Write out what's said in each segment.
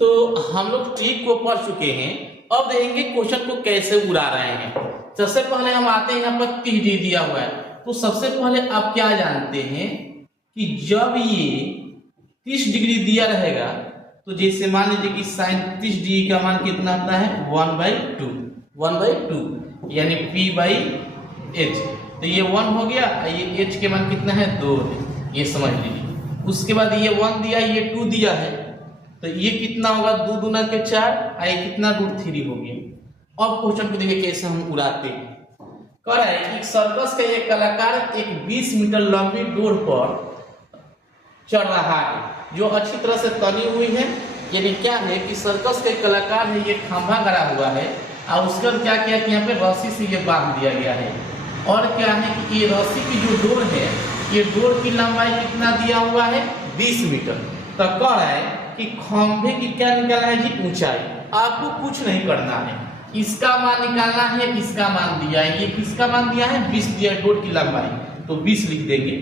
तो हम लोग ट्रिक को पढ़ चुके हैं। अब देखेंगे क्वेश्चन को कैसे उड़ा रहे हैं। सबसे पहले हम आते हैं, यहाँ पर 30 डिग्री दिया हुआ है। तो सबसे पहले आप क्या जानते हैं कि जब ये 30 डिग्री दिया रहेगा तो जैसे मान लीजिए कि साइन 30 डिग्री का मान कितना आता है 1/2 यानी p/h। तो ये 1 हो गया, ये h के मान कितना है 2 है, ये समझ लीजिए। उसके बाद ये 1 दिया, ये 2 दिया है, तो ये कितना होगा 2 दूना के 4, ये कितना √3 हो गया। अब क्वेश्चन को देखिए कैसे हम उड़ाते हैं। कह रहा है कि सर्कस का एक कलाकार एक 20 मीटर लंबी डोर पर चढ़ रहा है जो अच्छी तरह से तनी हुई है। यानी क्या है कि सर्कस का एक कलाकार है, ये खंभा गड़ा हुआ है और उसके बाद क्या किया कि यहाँ पे रस्सी से ये बांध दिया गया है। और क्या है कि ये रस्सी की जो डोर है, ये डोर की लंबाई कितना दिया हुआ है 20 मीटर। तो कह रहा है कि खंभे की क्या निकालना है जी ऊंचाई। आपको कुछ नहीं करना है, इसका मान निकालना है, इसका मान दिया है, ये किसका मान दिया है 20 दिया है डोर की लंबाई, तो 20 लिख देंगे।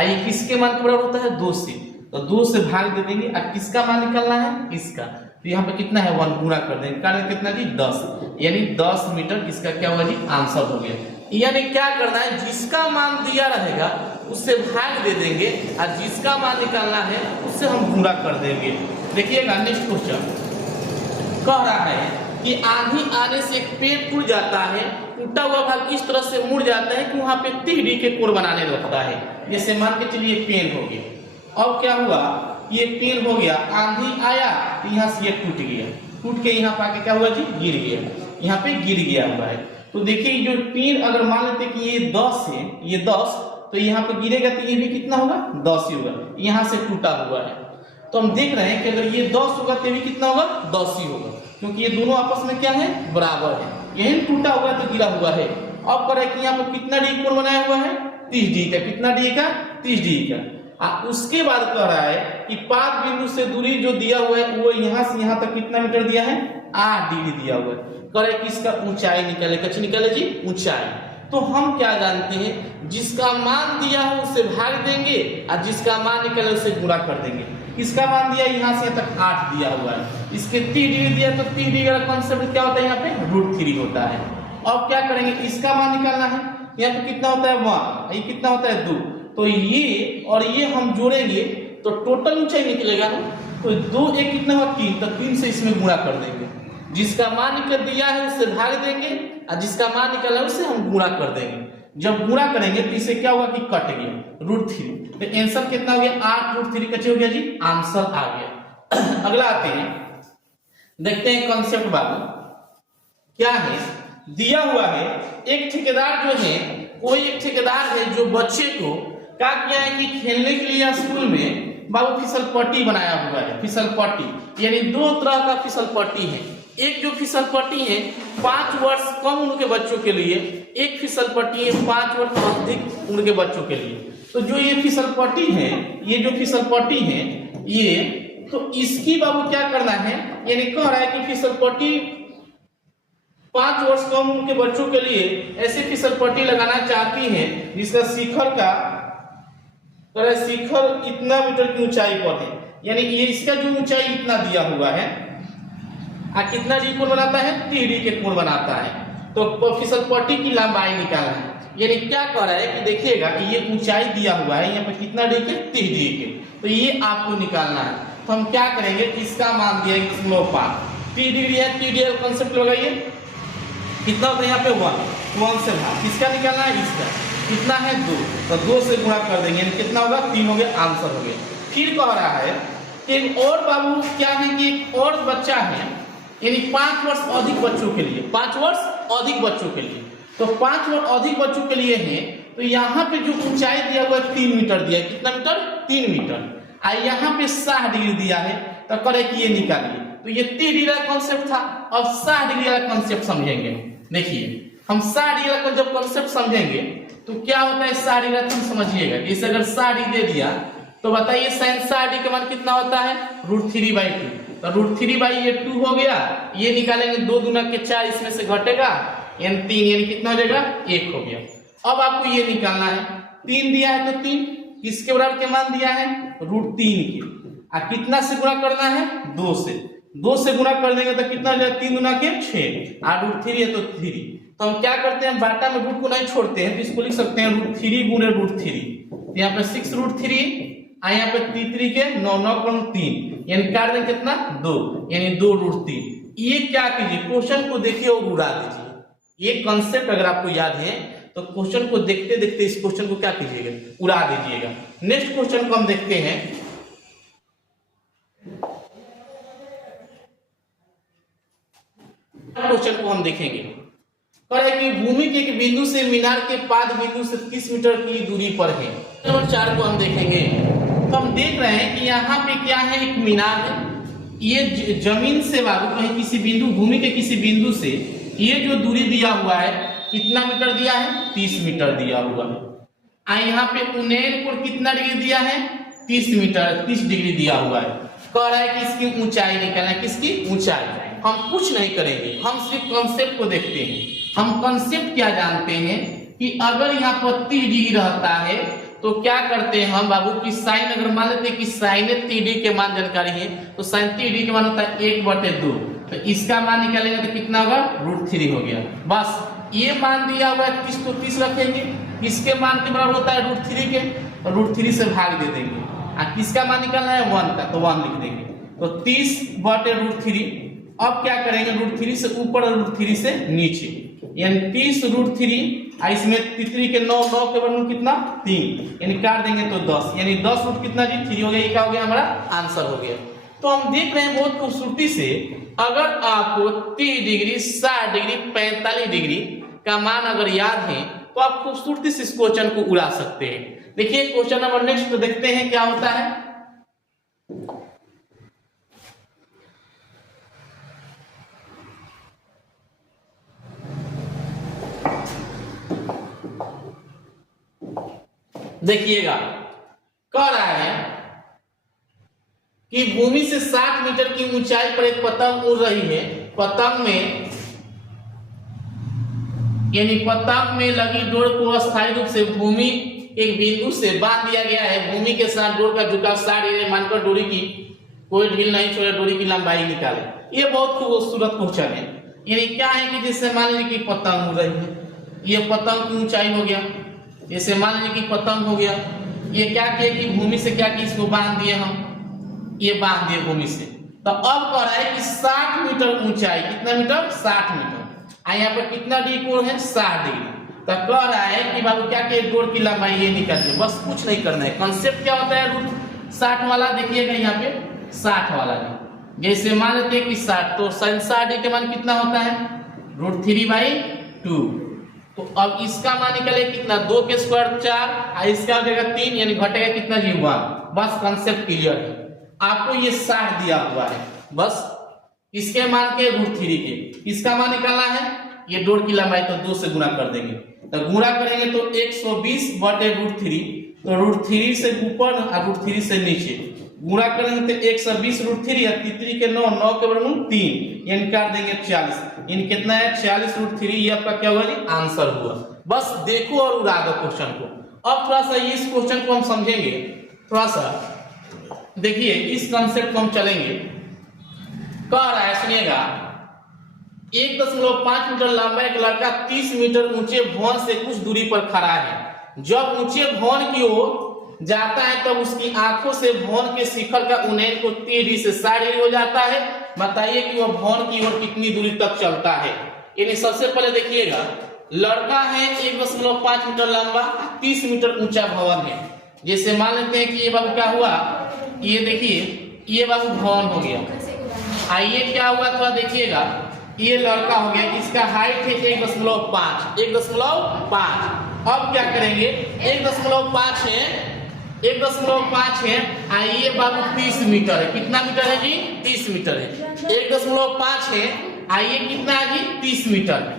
ये किसके मान के बराबर होता है 2 से, तो 2 से भाग दे देंगे। अब किसका मान निकालना है इसका, तो यहाँ पे कितना है 1 गुणा कर देंगे, कारण कितना जी 10, यानी 10 मीटर इसका क्या होगा जी आंसर हो गया। यानी क्या करना है, जिसका मान दिया रहेगा उससे भाग दे देंगे और जिसका मान निकालना है उससे हम गुणा कर देंगे। देखिएगा नेक्स्ट क्वेश्चन कह रहा है कि आंधी आने से एक पेड़ टूट जाता है, टूटा हुआ भाग इस तरह से मुड़ जाता है कि वहां पे 30 डिग्री के कोण बनाने लगता है। जैसे मान के चलिए पेड़ हो गया। अब क्या हुआ, ये पेड़ हो गया, आंधी आया तो यहाँ से ये टूट गया, टूट के यहाँ पे आके क्या हुआ जी गिर गया, यहाँ पे गिर गया हुआ है। तो देखिए जो पेड़ अगर मान लेते कि ये 10 है, ये 10, तो यहाँ पे गिरेगा तो ये भी कितना होगा 10 ही होगा, यहाँ से टूटा हुआ है। तो हम देख रहे हैं कि अगर ये 10 होगा तो भी कितना होगा 10 ही होगा, क्योंकि ये दोनों आपस में क्या है बराबर है। यही टूटा हुआ तो गिरा हुआ है। अब कह रहा है कि यहाँ पर कितना डिग्री कोण बनाया हुआ है 30 डिग्री का, कितना डिग्री का 30 डिग्री का। उसके बाद कह रहा है कि 5 बिंदु से दूरी जो दिया हुआ है वो यहाँ से यहाँ तक कितना मीटर दिया है 8 डिग्री दिया हुआ है। कह रहा है कि इसका ऊंचाई निकाले, कैसे निकाले जी ऊंचाई। तो हम क्या जानते हैं, जिसका मान दिया है उससे भाग देंगे और जिसका मान निकाले उससे गुणा कर देंगे। इसका मान दिया यहाँ से तक 8 दिया हुआ है, इसके 30 डिग्री दिया तो 30 डिग्री का कॉन्सेप्ट क्या होता है यहाँ पे √3 होता है। अब क्या करेंगे, इसका मान निकालना है, यहाँ पे कितना होता है 1, ये कितना होता है 2, तो ये और ये हम जोड़ेंगे तो टोटल ऊंचाई निकलेगा ना। तो 2 1 कितना होगा 3, तो 3 से इसमें गुणा कर देंगे। जिसका मान निकल दिया है उससे भाग देंगे और जिसका मान निकला है उससे हम गुणा कर देंगे। जब गुणा करेंगे तो इससे क्या होगा कि कट गया √3, तो आंसर कितना हो गया 8 √3 कचे हो गया जी, आंसर आ गया। अगला आते हैं, देखते हैं कॉन्सेप्ट बाबू क्या है। दिया हुआ है एक ठेकेदार जो है, कोई एक ठेकेदार है जो बच्चे को क्या किया है कि खेलने के लिए स्कूल में बाबू फिसल पट्टी बनाया हुआ है। फिसल पट्टी यानी 2 तरह का फिसल पट्टी है। एक जो फिसल पट्टी है 5 वर्ष कम उम्र के बच्चों के लिए, एक फिसल पट्टी है 5 वर्ष अधिक उम्र के बच्चों के लिए। तो जो ये फिसल पट्टी है, ये जो फिसल पट्टी है ये, तो इसकी बाबू क्या करना है, यानी कह रहा है कि फिसल पट्टी 5 वर्ष कम उम्र के बच्चों के लिए ऐसी फिसल पट्टी लगाना चाहती है जिसका शिखर का शिखर इतना मीटर की ऊंचाई पर है। यानी ये इसका जो ऊंचाई इतना दिया हुआ है, कितना डिग्री कोण बनाता है 30 डिग्री के कोण बनाता है। तो फिसल पट्टी की लंबाई निकालना है। यानी क्या कह रहा है कि देखिएगा कि ये ऊंचाई दिया हुआ है यहाँ पे कितना डिग्री के 30 डिग्री के, तो ये आपको निकालना है। तो हम क्या करेंगे, इसका मान दिया 1.5, 30 डिग्री है, 30 डिग्री कॉन्सेप्ट लगाइए, कितना होता है यहाँ पे 1 से भाग, किसका निकालना है इसका, कितना है 2, तो 2 से गुणा कर देंगे, कितना होगा 3 हो गया, आंसर हो गया। फिर कह रहा है कि एक और बाबू क्या है कि एक और बच्चा है, यानी 5 वर्ष अधिक बच्चों के लिए, 5 वर्ष अधिक बच्चों के लिए, तो 5 वर्ष अधिक बच्चों के लिए है। तो यहाँ पे जो ऊंचाई दिया हुआ है 3 मीटर दिया, कितना मीटर 3 मीटर, और यहाँ पे 60 डिग्री दिया है। तो करे कि ये निकालिए, तो ये 30 डिग्री का कॉन्सेप्ट था। अब 60 डिग्री का कॉन्सेप्ट समझेंगे। देखिए हम 60 डिग्री का जब कॉन्सेप्ट समझेंगे तो क्या होता है 60 डिग्री तुम समझिएगा। जैसे अगर 60 डिग्री दे दिया तो बताइए साइन 60 डिग्री का मान कितना होता है √3/2, तो √3/2 हो गया। ये निकालेंगे 2 दूना के 4, इसमें से घटेगा यानी 3, यानी कितना हो जाएगा 1 हो गया। अब आपको ये निकालना है, 3 दिया है तो 3 किसके बराबर के मान दिया है √3 के, कितना से गुणा करना है 2 से, 2 से गुना कर देंगे तो कितना हो जाएगा, 3 गुना के 6, और √3 है तो 3। तो हम क्या करते हैं, बाटा में रूट को नहीं छोड़ते हैं, तो इसको लिख सकते हैं √3 गुने √3। तो यहाँ पे 6√3 और यहाँ पे 3 के 9 यानी काट देंगे कितना, 2, यानी 2√3। ये क्या कीजिए, क्वेश्चन को देखिए और उड़ा दीजिए। ये कॉन्सेप्ट अगर आपको याद है तो क्वेश्चन को देखते देखते इस क्वेश्चन को क्या कीजिएगा, उड़ा दीजिएगा। नेक्स्ट क्वेश्चन को हम देखते हैं। क्वेश्चन को हम देखेंगे, कह रहा है कि भूमि के एक बिंदु से मीनार के पाद बिंदु से 30 मीटर की दूरी पर है। नंबर 4 को हम देखेंगे। तो हम देख रहे हैं कि यहाँ पे क्या है, एक मीनार है। ये जमीन से बाबू कहीं किसी बिंदु, भूमि के किसी बिंदु से ये जो दूरी दिया हुआ है कितना मीटर दिया है, 30 मीटर दिया हुआ है। यहाँ पे उन्नयन कोण कितना डिग्री दिया है, 30 मीटर, 30 डिग्री दिया हुआ है। कह रहा है कि इसकी ऊंचाई निकालना है, किसकी ऊंचाई। हम कुछ नहीं करेंगे, हम सिर्फ कॉन्सेप्ट को देखते हैं। हम कॉन्सेप्ट क्या जानते हैं कि अगर यहाँ पर 30 डिग्री रहता है तो क्या करते हैं हम बाबू की साइन, अगर मान लेते हैं कि साइन 30 डिग्री के मान जानकारी है तो साइन 30 डिग्री के मान होता है 1/2, तो इसका मान निकालेंगे तो कितना होगा, √3 हो गया। बस ये मान दिया हुआ है 30 तो 30 रखेंगे, इसके मान के बराबर होता है √3 के, तो √3 से भाग दे देंगे। और किसका मान निकालना है, 1 का, तो 1 लिख देंगे। तो 30/√3। अब क्या करेंगे, √3 से ऊपर और √3 से नीचे, यानी 30√3 इसमें 3 के 9 के वर्गमूल कितना, 3, यानी काट देंगे तो 10, यानी 10 रूट कितना जी, 3 हो गया। ये क्या हो गया, हमारा आंसर हो गया। तो हम देख रहे हैं बहुत खूबसूरती से, अगर आपको 30 डिग्री, 60 डिग्री, 45 डिग्री का मान अगर याद है तो आप खूबसूरती से इस क्वेश्चन को उड़ा सकते हैं। देखिए क्वेश्चन नंबर नेक्स्ट देखते हैं क्या होता है। देखिएगा, कह रहा है कि भूमि से 60 मीटर की ऊंचाई पर एक पतंग उड़ रही है। पतंग में यानी पतंग में लगी डोर को अस्थायी रूप से भूमि एक बिंदु से बांध दिया गया है। भूमि के साथ डोर का झुकाव 60 डिग्री मानकर डोरी की कोई ढील नहीं छोड़े, डोरी की लंबाई निकाले। ये बहुत खूबसूरत क्वेश्चन है। यानी क्या है कि जैसे मान लीजिए कि पतंग उड़ रही है, ये पतंग की ऊंचाई हो गया। जैसे मान लीजिए कि पतंग हो गया, ये क्या किया कि भूमि से क्या कि इसको बांध दिए हम, ये बांध दिए भूमि से। तो अब कह रहा है कि 60 मीटर ऊंचाई, कितना मीटर, 60 मीटर। यहाँ पर कितना डिग्री कोण है, 60 डिग्री। तो कह रहा है कि बाबू क्या कि डोर की लंबाई ये निकालिए, बस कुछ नहीं करना है। कॉन्सेप्ट क्या होता है, रूट 60 वाला देखिएगा यहाँ पे 60 वाला है। जैसे मान लेते हैं कि 60, तो 60 डिग्री के मान कितना होता है, √3/2। तो अब इसका मान निकले कितना, 2 के स्क्वायर 4, और इसका हो जाएगा 3, यानी घटेगा कितना जी, 1। बस कॉन्सेप्ट क्लियर है। आपको ये 60 दिया हुआ है, बस इसके मान के √3 के, इसका मान निकालना है। ये डोर की लंबाई तो 2 से गुणा कर देंगे, तो गुणा करेंगे तो 120/√3, तो √3 से ऊपर और √3 से नीचे गुणा करेंगे तो 120√3 या 3 के 9 के वर्गमूल 3, यानी काट देंगे 40, यानी कितना है 40√3। ये आपका क्या हुआ, आंसर हुआ। बस देखो और उड़ा दो क्वेश्चन को। अब थोड़ा सा इस क्वेश्चन को हम समझेंगे, थोड़ा सा देखिए इस कंसेप्ट को हम चलेंगे। कह रहा है, सुनिएगा, 1.5 मीटर लंबा एक लड़का 30 मीटर ऊंचे भवन से कुछ दूरी पर खड़ा है। जब ऊंचे भवन की ओर जाता है तब तो उसकी आंखों से भवन के शिखर का उन्नयन को 30 डिग्री से 60 डिग्री हो जाता है। बताइए कि वह भवन की ओर कितनी दूरी तक चलता है। यानी सबसे पहले देखिएगा, लड़का है 1.5 मीटर लंबा, 30 मीटर ऊंचा भवन है। जैसे मान लेते हैं कि ये बाबू क्या हुआ, ये देखिए ये बाबू भवन हो गया। आइए क्या हुआ थोड़ा देखिएगा, ये लड़का हो गया, इसका हाइट है 1.5। अब क्या करेंगे, 1.5 है, 1.5 है। आइए बाबू 30 मीटर है, कितना मीटर है जी, 30 मीटर है। 1.5 है, आइए कितना है जी, 30 मीटर है।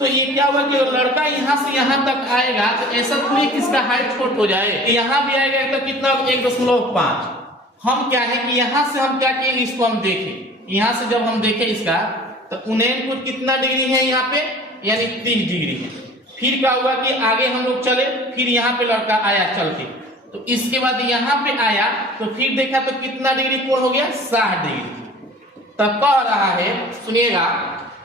तो ये क्या हुआ कि लड़का यहाँ से यहाँ तक आएगा, तो ऐसा थोड़ी किसका हाइट छोट हो जाए, यहाँ भी आएगा तो कितना 1.5। हम क्या है कि यहाँ से हम क्या किए, इसको हम देखें, यहाँ से जब हम देखें इसका तो उन्नयन कोण कितना डिग्री है यहाँ पे, यानी 30 डिग्री है। फिर क्या हुआ कि आगे हम लोग चले, फिर यहाँ पे लड़का आया चल के, तो इसके बाद यहाँ पे आया तो फिर देखा तो कितना डिग्री कोण हो गया, 60 डिग्री। तब कह रहा है, सुनिएगा,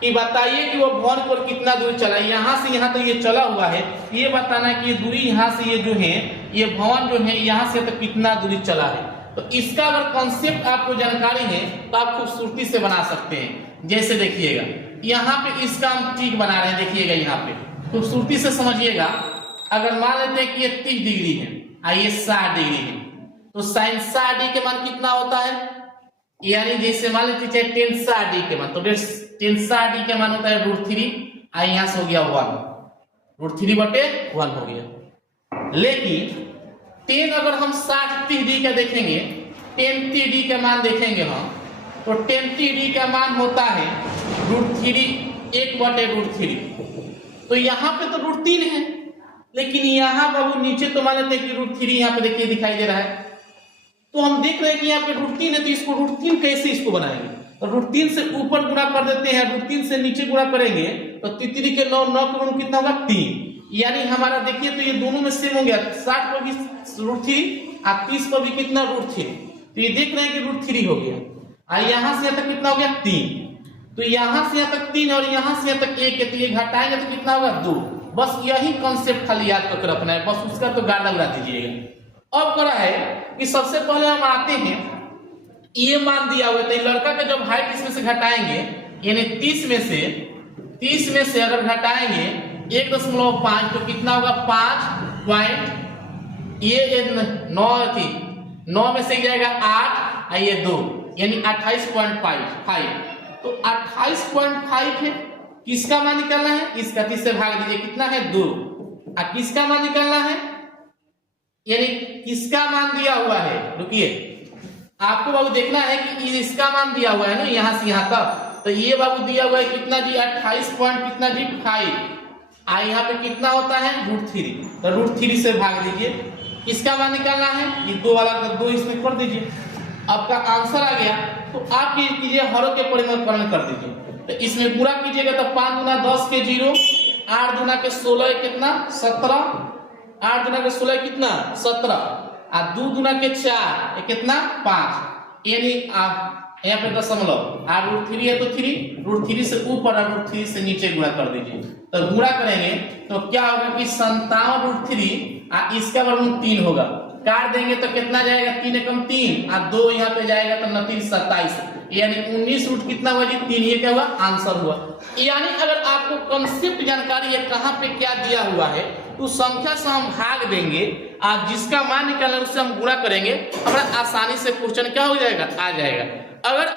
कि बताइए कि वो भवन की ओर कितना दूर चला है। यहाँ से यहाँ तक ये चला हुआ है, ये बताना है कि ये दूरी यहाँ से ये जो है, ये भवन जो है यहाँ से तक कितना दूरी चला है। तो इसका अगर कॉन्सेप्ट आपको जानकारी है तो आप खूबसूरती से बना सकते हैं। जैसे देखिएगा, यहाँ पे इसका हम ठीक बना रहे हैं, देखिएगा यहाँ पे खूबसूरती से समझिएगा। अगर मान लेते हैं कि ये 30 डिग्री है और ये 60 डिग्री है, तो साइन 60 के मान कितना होता है, यानी जैसे मान लेते चाहे टेन 60 के मान, तो टेन 60 के मान होता है √3, और यहाँ से हो गया 1, √3/1 हो गया। लेकिन 10 अगर हम 60 डिग्री का देखेंगे, 10 डिग्री का मान देखेंगे हम, तो 10 डिग्री का मान होता है √3, 1/√3। तो यहाँ पे तो √3 है, लेकिन यहाँ बाबू नीचे तो मान लेते हैं कि √3 यहाँ पे देखिए दिखाई दे रहा है। तो हम देख रहे हैं कि यहाँ पे √3 है, तो इसको √3 कैसे इसको बनाएंगे, तो √3 से ऊपर गुणा कर देते हैं, √3 से नीचे गुणा करेंगे तो 3 के 9, 9 के 9 कितना होगा 3, यानी हमारा देखिए तो ये दोनों में सेम हो गया, 60 पर भी √3 और 30 पर भी कितना √3, तो ये देख रहे हैं कि √3 हो गया। और यहाँ से यहाँ तक कितना हो गया 3, तो यहाँ से यहाँ तक 3 और यहाँ से यहाँ तक 1 है, तो ये घटाएंगे तो कितना होगा 2। बस यही कॉन्सेप्ट खाली याद करके रखना है, बस उसका तो गाड़ा उड़ा दीजिएगा। अब करा है कि सबसे पहले हम आते हैं, ये मान दिया हुआ है, तो लड़का का जब हाइट इसमें से घटाएंगे, यानी 30 में से अगर घटाएंगे 1.5 तो कितना होगा 5 पॉइंट, ये 9 में से जाएगा 8 और ये 2, यानी 28.5। तो 28.5 है, किसका मान निकालना है, इसका 30 से भाग दीजिए, कितना है 2, और किसका मान निकालना है, यानी किसका मान दिया हुआ है, रुकिए आपको बाबू देखना है कि इसका मान दिया हुआ है ना यहाँ से यहाँ तक, तो ये बाबू दिया हुआ है कितना जी 28 पॉइंट कितना जी 5, यहाँ पे कितना होता है √3, तो √3 से भाग दीजिए, किसका मान निकालना है, ये 2 वाला का 2 इसमें कर दीजिए, आपका आंसर आ गया। तो आप ये कीजिए हरों के परिमाण कर दीजिए, तो इसमें पूरा कीजिएगा तो 5 दूना 10 के 0, 8 दूना के 16 कितना 17, 8 दूना के 16 कितना 17, और 2 दूना के 4 कितना 5, यानी यहाँ पे दशमलव, और √3 है तो 3, √3 से ऊपर और √3 से नीचे गुणा कर दीजिए। तो गुणा करेंगे तो क्या होगा कि 57√3 और इसका वर्गमूल 3 होगा, काट देंगे तो कितना जाएगा 3 एकम 3 और 2 यहाँ पे जाएगा तो 29 27, यानी 19 रूट कितना हुआ जी 3, ये क्या हुआ आंसर हुआ। यानी अगर आपको कंसेप्ट जानकारी है कहाँ पे क्या दिया हुआ है, तो संख्या से हम भाग देंगे, आप जिसका मान निकालें उससे हम गुणा करेंगे, हमारा आसानी से क्वेश्चन क्या हो जाएगा आ जाएगा। अगर